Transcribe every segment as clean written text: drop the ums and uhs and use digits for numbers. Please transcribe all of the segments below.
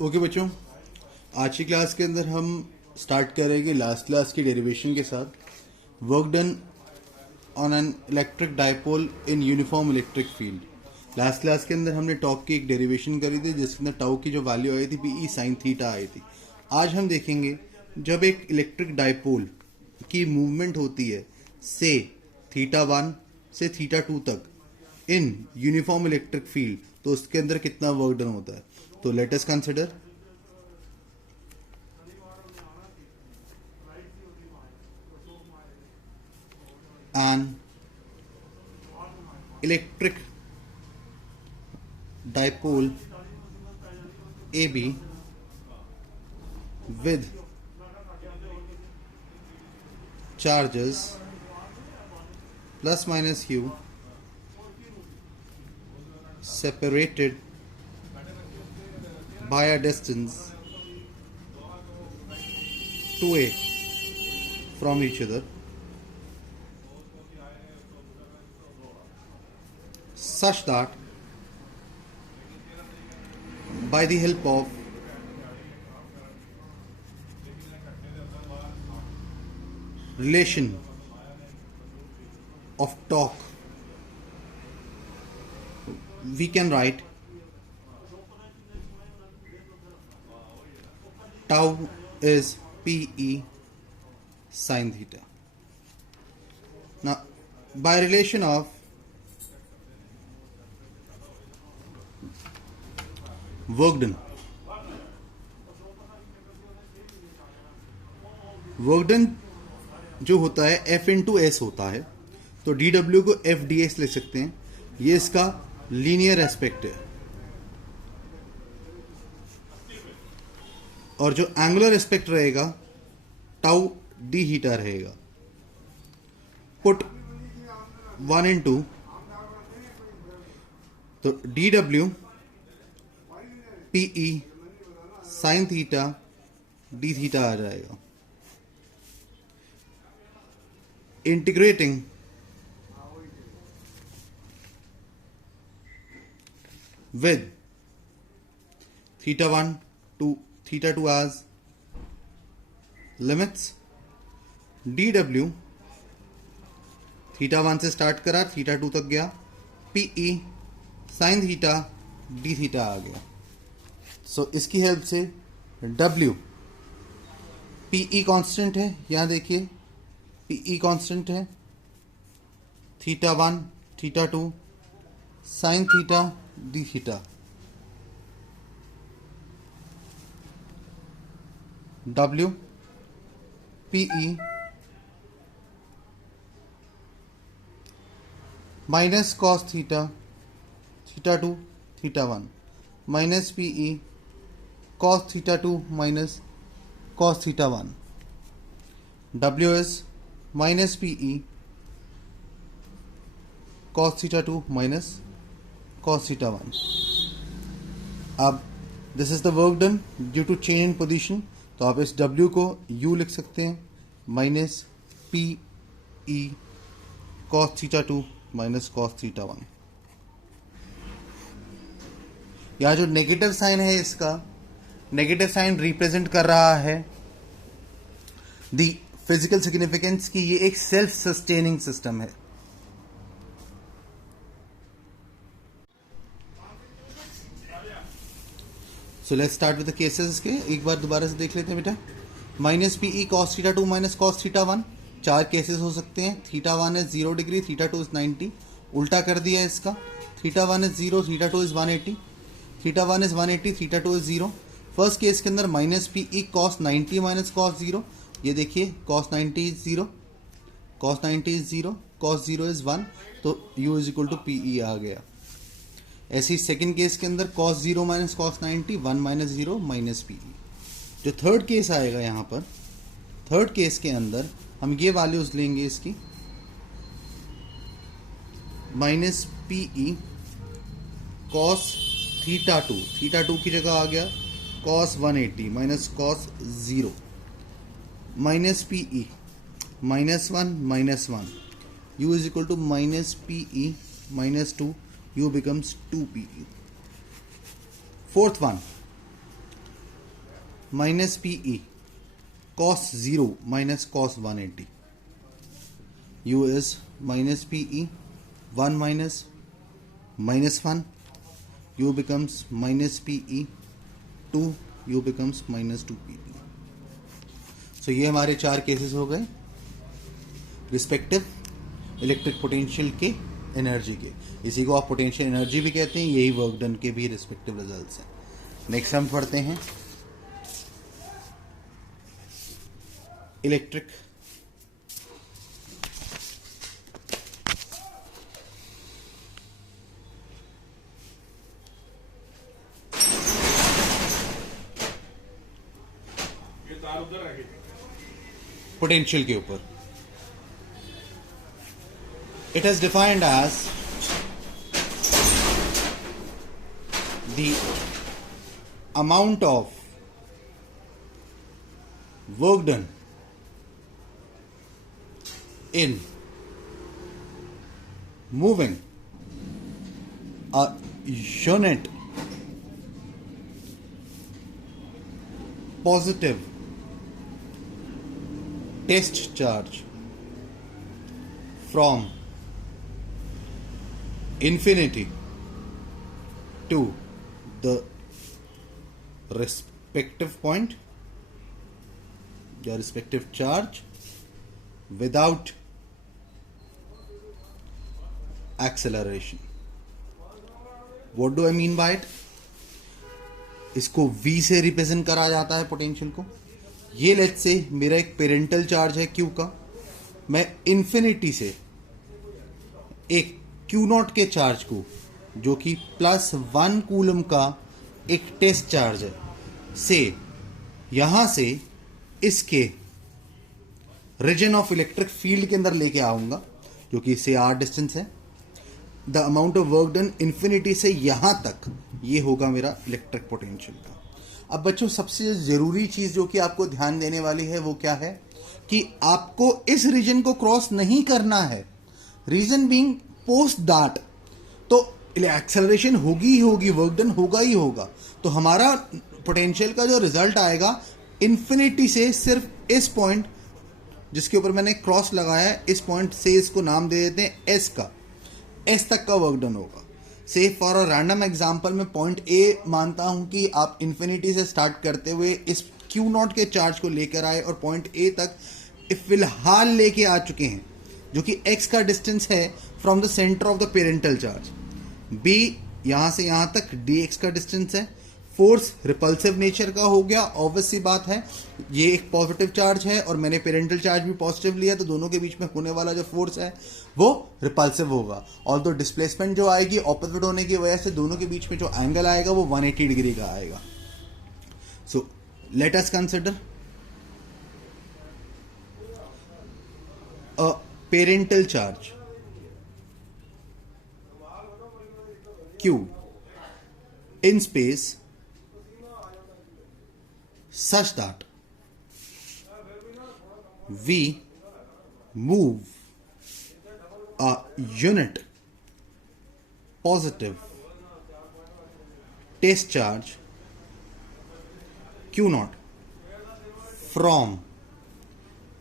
Okay बच्चों, आज की क्लास के अंदर हम स्टार्ट करेंगे लास्ट क्लास की डेरिवेशन के साथ। Work done on an electric dipole in uniform electric field. Last class के अंदर हमने टॉक की एक डेरिवेशन करी थी जिसके अंदर टाउ की जो वैल्यू आई थी पी साइन थीटा आई थी। आज हम देखेंगे जब एक इलेक्ट्रिक डाइपोल की मूवमेंट होती है से थीटा 1 से थीटा 2 तक इन यूनिफॉर्म इलेक्ट्रिक फील्ड, तो उसके अंदर कितना वर्क डन होता है। तो let us consider an electric dipole AB with charges plus minus q separated by a distance 2a from each other, such that by the help of relation of torque we can write tau is Pe sin theta. Now by relation of work done जो होता है F into S होता है, तो d W को F D S लिख सकते हैं। ये इसका लीनियर एस्पेक्ट है और जो एंगुलर एस्पेक्ट रहेगा टाउ डी हीटा रहेगा। पुट 1 इंटू, तो d W PE sine theta D theta आ जाएगा। Integrating with theta 1 to theta 2 as limits, d W theta 1 से स्टार्ट करा थीटा 2 तक गया, PE sine theta D theta आ गया। सो इसकी हेल्प से W पीई कांस्टेंट है, यहां देखिए पीई कांस्टेंट है, theta 1 theta 2 sine theta D theta, W PE minus cos theta theta 2 theta 1 minus PE cos theta 2 minus cos theta 1, W is minus PE cos theta 2 minus cos theta 1. अब this is the work done due to change in position, तो आप इस W को U लिख सकते हैं minus PE cos theta 2 minus cos theta 1। यहाँ जो नेगेटिव साइन है इसका नेगेटिव साइन रिप्रेजेंट कर रहा है दी फिजिकल सिग्निफिकेंस की ये एक सेल्फ सस्टेनिंग सिस्टम है। So let's start with the cases के एक बार दोबारा से देख लेते हैं बेटा। Minus PE cos theta 2 minus cos theta 1, 4 cases हो सकते हैं। थीटा 1 इज 0 डिग्री, थीटा 2 इज 90, उल्टा कर दिया इसका। Theta 1 is 0, theta 2 is 180, theta 1 is 180, theta 2 is 0। First case के अंदर minus PE cos 90 minus cos 0, ये देखिए cos 90 is 0, cos 90 is 0, cos 0 is 1, तो u is equal to PE आ गया। ऐसे ही सेकेंड केस के अंदर cos 0 minus cos 90, 1 minus 0 minus PE. जो थर्ड केस आएगा यहाँ पर, थर्ड केस के अंदर हम ये वैल्यूज लेंगे इसकी, minus PE cos theta 2, theta 2 की जगह आ गया cos 180 minus cos 0 minus PE minus 1 minus 1, u is equal to minus PE minus 2, u becomes 2pe. Fourth one, minus PE cos 0 minus cos 180. U is minus PE 1 minus minus 1. U becomes minus PE 2. U becomes minus 2 PE. So ये हमारे 4 cases हो गए respective electric potential के energy के. इसी को आप potential energy भी कहते हैं. यही वर्क डन के भी रिस्पेक्टिव रिजल्ट्स हैं. नेक्स्ट हम पढ़ते हैं इलेक्ट्रिक पोटेंशियल के ऊपर. It is defined as the amount of work done in moving a unit positive test charge from infinity to the respective point, the respective charge, without acceleration. What do I mean by it? इसको V से represent करा जाता है potential को. ये let's say मेरा एक parental charge है Q का. मैं इन्फिनिटी से एक Q0 के चार्ज को, जो कि +1 कूलम का एक टेस्ट चार्ज है, से यहां से इसके रीजन ऑफ इलेक्ट्रिक फील्ड के अंदर लेके आऊंगा, जो कि इससे r डिस्टेंस है. The amount of work done infinity से यहां तक, ये होगा मेरा इलेक्ट्रिक पोटेंशियल का. अब बच्चों सबसे जरूरी चीज जो कि आपको ध्यान देने वाली है वो क्या है कि आपको इस रीजन को क्रॉस नहीं करना है. रीजन बीइंग पोस्ट दैट तो एक्सेलरेशन होगी ही होगी, वर्क डन होगा ही होगा. तो हमारा पोटेंशियल का जो रिजल्ट आएगा इन्फिनिटी से सिर्फ इस पॉइंट जिसके ऊपर मैंने क्रॉस लगाया है, इस पॉइंट से इसको नाम दे देते हैं एस का, एस तक का वर्क डन होगा. से फॉर अ रैंडम एग्जांपल मैं पॉइंट ए मानता हूं कि आप इन्फिनिटी से स्टार्ट करते हुए इस Q0 के चार्ज को लेकर आए और पॉइंट ए तक फिलहाल लेके आ चुके हैं, जो कि x का डिस्टेंस है from the centre of the parental charge. b यहां से यहां तक dx का डिस्टेंस है. फोर्स रिपल्सिव नेचर का हो गया, ऑब्वियस सी बात है. ये एक पॉजिटिव चार्ज है और मैंने पेरेंटल चार्ज भी पॉजिटिव लिया, तो दोनों के बीच में होने वाला जो फोर्स है वो रिपल्सिव होगा. और तो डिस्प्लेसमेंट जो आएगी ऑपोजिट होने की वजह से दोनों के बीच में जो एंगल आएगा वो 180 डिग्री का आएगा. So let us consider a parental charge Q in space such that we move a unit positive test charge Q0 from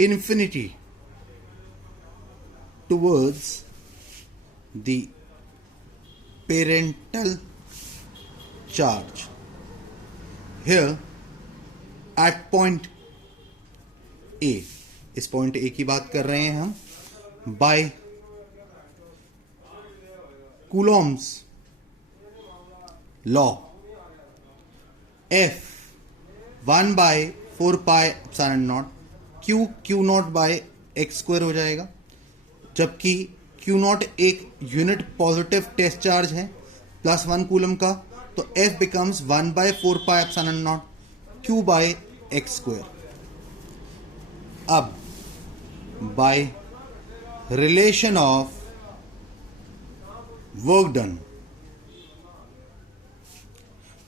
infinity towards the parental charge. Here at point A, इस point A की बात कर रहे हैं हम, by Coulomb's law, F 1 by 4 pi epsilon naught Q0 by x square हो जाएगा. जबकि Q0 एक यूनिट पॉजिटिव टेस्ट चार्ज है +1 कूलम का, तो F becomes 1 by 4 pi epsilon naught Q by x square. अब by relation of work done,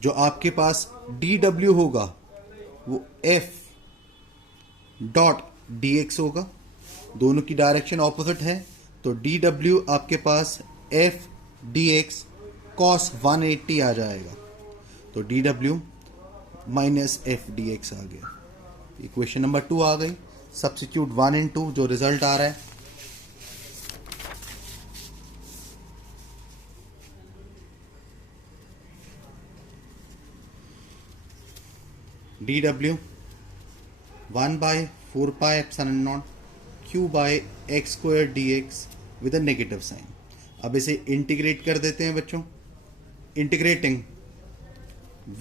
जो आपके पास dw होगा वो F डॉट dx होगा. दोनों की डायरेक्शन ऑपोजिट है, तो dw आपके पास F dx cos 180 आ जाएगा. तो dw minus F d x आ गया। इक्वेशन नंबर 2 आ गई। सब्स्टिट्यूट 1 इन 2, जो रिजल्ट आ रहा है d W 1/4πε0 q by x square d x with a negative sign. अब इसे इंटीग्रेट कर देते हैं बच्चों। Integrating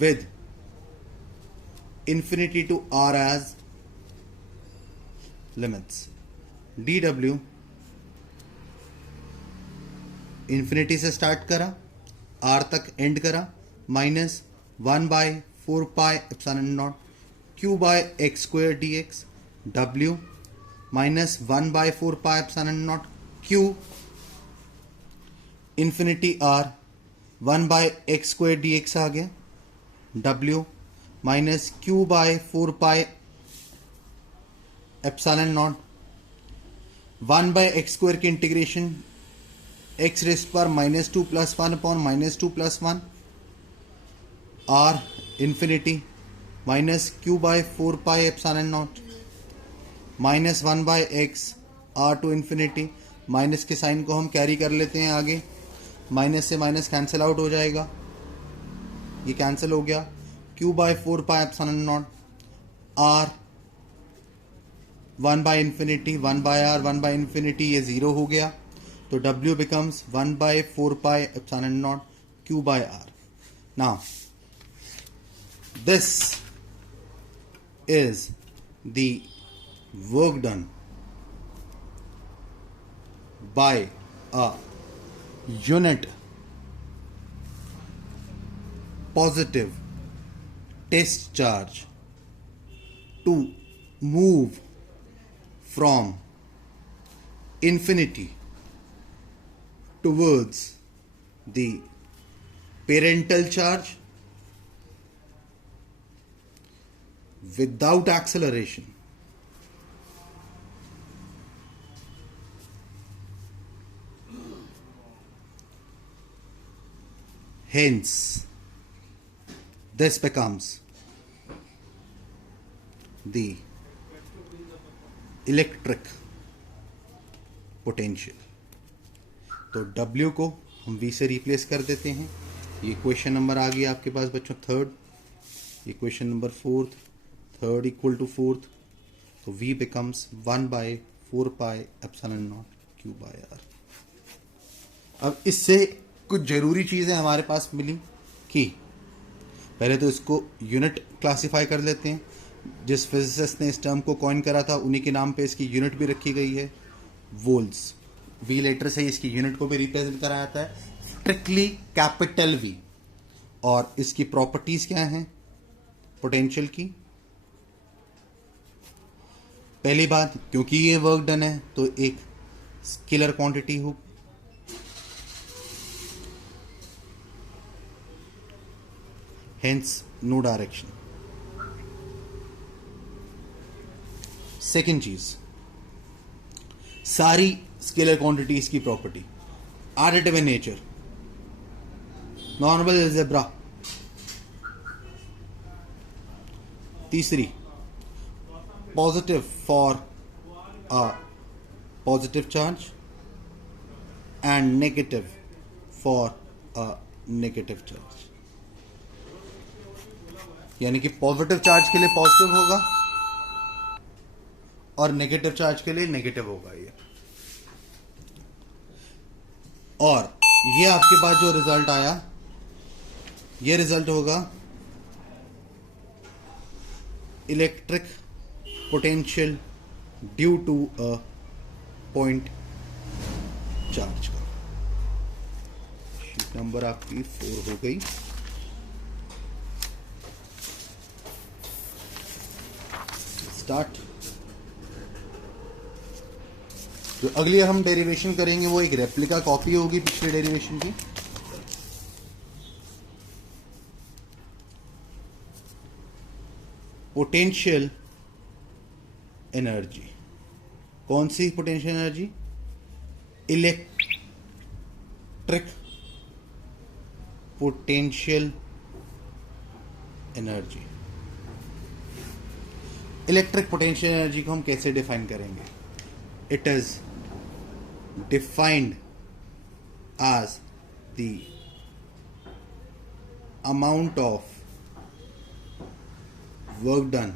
with infinity to r as limits, dw infinity से स्टार्ट करा, r तक एंड करा, minus 1/4πε0 q by x square d x, w minus 1/4πε0 q infinity r 1/x square d x आ गया, W minus Q by 4πε0 1/x square की integration x rest पर -2 + 1 upon -2 + 1 r infinity minus Q by 4πε0 minus 1/x r to infinity. Minus के sign को हम carry कर लेते हैं आगे, माइनस से माइनस कैंसिल आउट हो जाएगा, ये कैंसिल हो गया। q बाय 4πε0 r 1/∞ 1/r 1/∞, ये 0 हो गया, तो w becomes 1/4πε0 q by r. Now this is the work done by a unit positive test charge to move from infinity towards the parental charge without acceleration. Hence, this becomes the electric potential. तो W को हम V से replace कर देते हैं। ये question number आ गया आपके पास बच्चों थर्ड, ये question number fourth, third equal to fourth, तो V becomes 1/4πε0 q by r। अब इससे कुछ जरूरी चीजें हमारे पास मिली कि पहले तो इसको यूनिट क्लासिफाई कर लेते हैं। जिस फिजिसिस्ट ने इस टर्म को कॉइन करा था उन्हीं के नाम पे इसकी यूनिट भी रखी गई है, वोल्ट्स। वी लेटर से इसकी यूनिट को भी रिप्रेजेंट करा जाता है, स्ट्रिक्टली कैपिटल वी। और इसकी प्रॉपर्टीज क्या हैं पोटेंशियल की? पहली बात, क्योंकि ये वर्क डन है तो एक स्केलर क्वांटिटी हो, हेंस नो डायरेक्शन। सेकेंड चीज, सारी स्केलर क्वांटिटीज की property additive in nature, normal algebra. तीसरी, positive for a positive charge and negative for a negative charge. यानी कि पॉजिटिव चार्ज के लिए पॉजिटिव होगा और नेगेटिव चार्ज के लिए नेगेटिव होगा ये। और ये आपके पास जो रिजल्ट आया, ये रिजल्ट होगा electric potential due to a point charge का। शीट नंबर आपकी 4 हो गई। स्टार्ट। जो अगली हम डेरिवेशन करेंगे वो एक रेप्लिका कॉपी होगी पिछले डेरिवेशन की। पोटेंशियल एनर्जी, कौन सी potential energy? Electric potential energy. Electric potential energy को हम कैसे डिफाइन करेंगे? It is defined as the amount of work done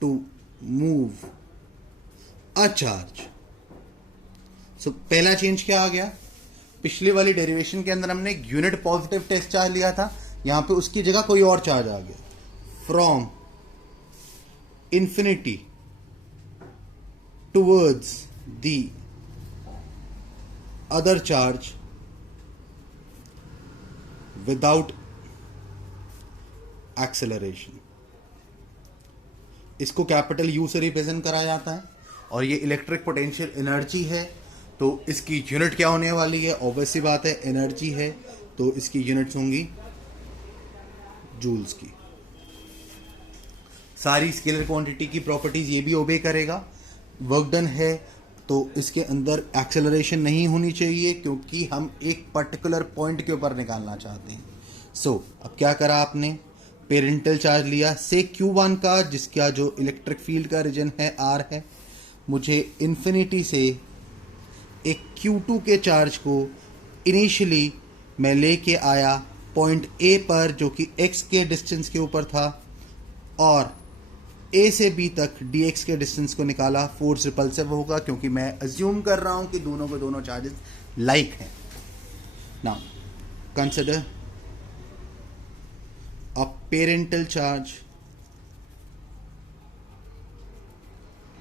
to move a charge. So पहला चेंज क्या आ गया? पिछली वाली डेरिवेशन के अंदर हमने यूनिट पॉजिटिव टेस्ट चार्ज लिया था, यहां पे उसकी जगह कोई और चार्ज आ गया। From infinity towards the other charge without acceleration. इसको कैपिटल यू से रिप्रेजेंट करा जाता है और ये इलेक्ट्रिक पोटेंशियल एनर्जी है। तो इसकी यूनिट क्या होने वाली है? ऑब्वियस सी बात है, एनर्जी है तो इसकी यूनिट्स होंगी जूल्स की। सारी स्केलर क्वांटिटी की प्रॉपर्टीज ये भी ओबे करेगा। वर्क डन है तो इसके अंदर एक्सेलरेशन नहीं होनी चाहिए क्योंकि हम एक पर्टिकुलर पॉइंट के ऊपर निकालना चाहते हैं। अब क्या करा आपने? पेरेंटल चार्ज लिया से Q1 का, जिसका जो इलेक्ट्रिक फील्ड का रीजन है R है। मुझे इन्फिनिटी से एक Q2 के चार्ज को इनिशियली मैं लेके आया पॉइंट A पर, जो कि x के डिस्टेंस के ऊपर था, और A से B तक dx के डिस्टेंस को निकाला। फोर्स रिपल्सिव होगा क्योंकि मैं अज्यूम कर रहा हूं कि दोनों के दोनों चार्जेस लाइक हैं। Now consider a parental charge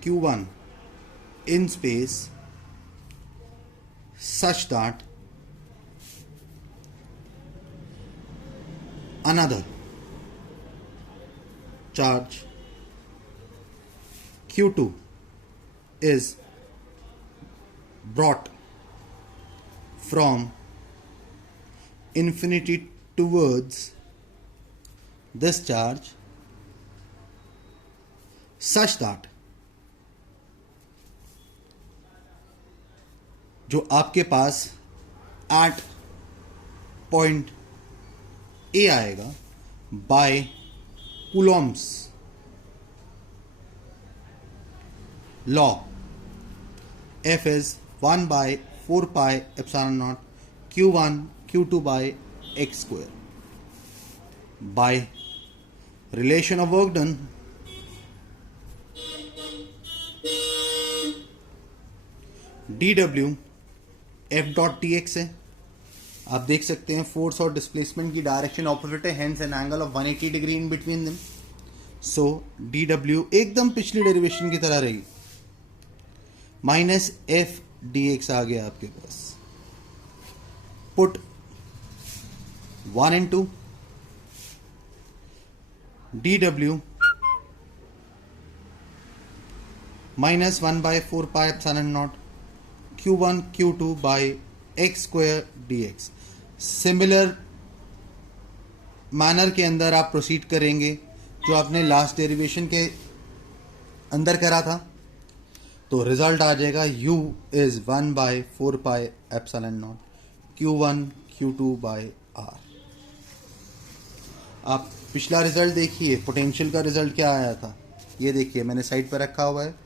Q1 in space such that another charge Q2 is brought from infinity towards this charge such that जो आपके पास एट पॉइंट ए आएगा by Coulomb's law, F is 1 by 4 pi epsilon naught Q1 Q2 by x square by relation of work done dw f dot dx है। आप देख सकते हैं force और displacement की डायरेक्शन ऑपोजिट है, hence an angle of 180 degree in between them. So dw एकदम पिछली डेरिवेशन की तरह रही, माइनस एफ डी एक्स आ गया आपके पास। Put 1 into dw minus 1 by 4 pi epsilon naught Q1 Q2 by x square dx। Similar manner के अंदर आप प्रोसीड करेंगे जो आपने लास्ट डेरिवेशन के अंदर करा था, तो रिजल्ट आ जाएगा u is 1 by 4 pi epsilon naught Q1 Q2 by r। आप पिछला रिजल्ट देखिए, पोटेंशियल का रिजल्ट क्या आया था, ये देखिए मैंने साइड पर रखा हुआ है।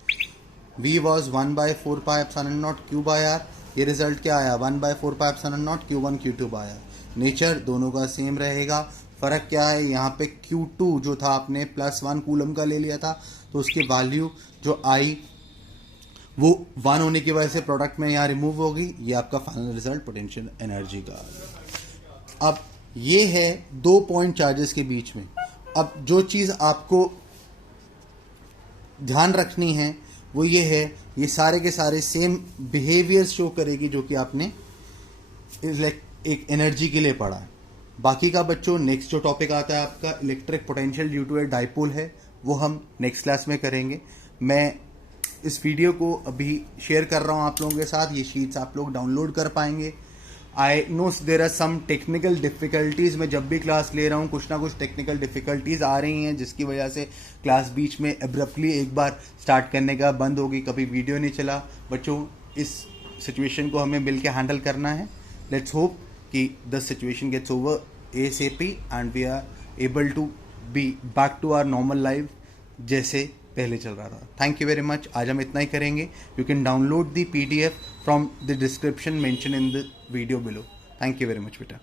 V was 1 by 4 pi epsilon naught Q by r। ये रिजल्ट क्या आया? 1 by 4 pi epsilon naught Q1 Q2 by r। Nature दोनों का सेम रहेगा, फ़र्क क्या है? यहाँ पे Q2 जो था आपने +1 कूलम का ले लिया था, तो उसकी वैल्यू जो आई वो 1 होने की वजह से प्रोडक्ट में यहाँ रिमूव होगी। ये आपका फाइनल रिजल्ट पोटेंशियल एनर्जी का आ गया। अब ये है 2 पॉइंट चार्जेस के बीच में। अब जो चीज़ आपको ध्यान रखनी है वो ये है, ये सारे के सारे सेम बिहेवियर शो करेगी जो कि आपने एक एनर्जी के लिए पढ़ा है। बाकी का बच्चों नेक्स्ट जो टॉपिक आता है आपका electric potential due to a dipole है, वो हम नेक्स्ट क्लास में करेंगे। मैं इस वीडियो को अभी शेयर कर रहा हूँ आप लोगों के साथ, ये शीट्स आप लोग डाउनलोड कर पाएंगे। I know there are some technical difficulties. मैं जब भी क्लास ले रहा हूँ कुछ ना कुछ टेक्निकल डिफ़िकल्टीज़ आ रही हैं, जिसकी वजह से क्लास बीच में एब्रप्टली एक बार स्टार्ट करने का बंद होगी, कभी वीडियो नहीं चला। बच्चों इस सिचुएशन को हमें मिल के हैंडल करना है। लेट्स होप कि the situation gets over ASAP and we are able to be back to our normal life जैसे पहले चल रहा था। Thank you very much. आज हम इतना ही करेंगे। You can download the PDF from the description mention in the video below. Thank you very much बेटा।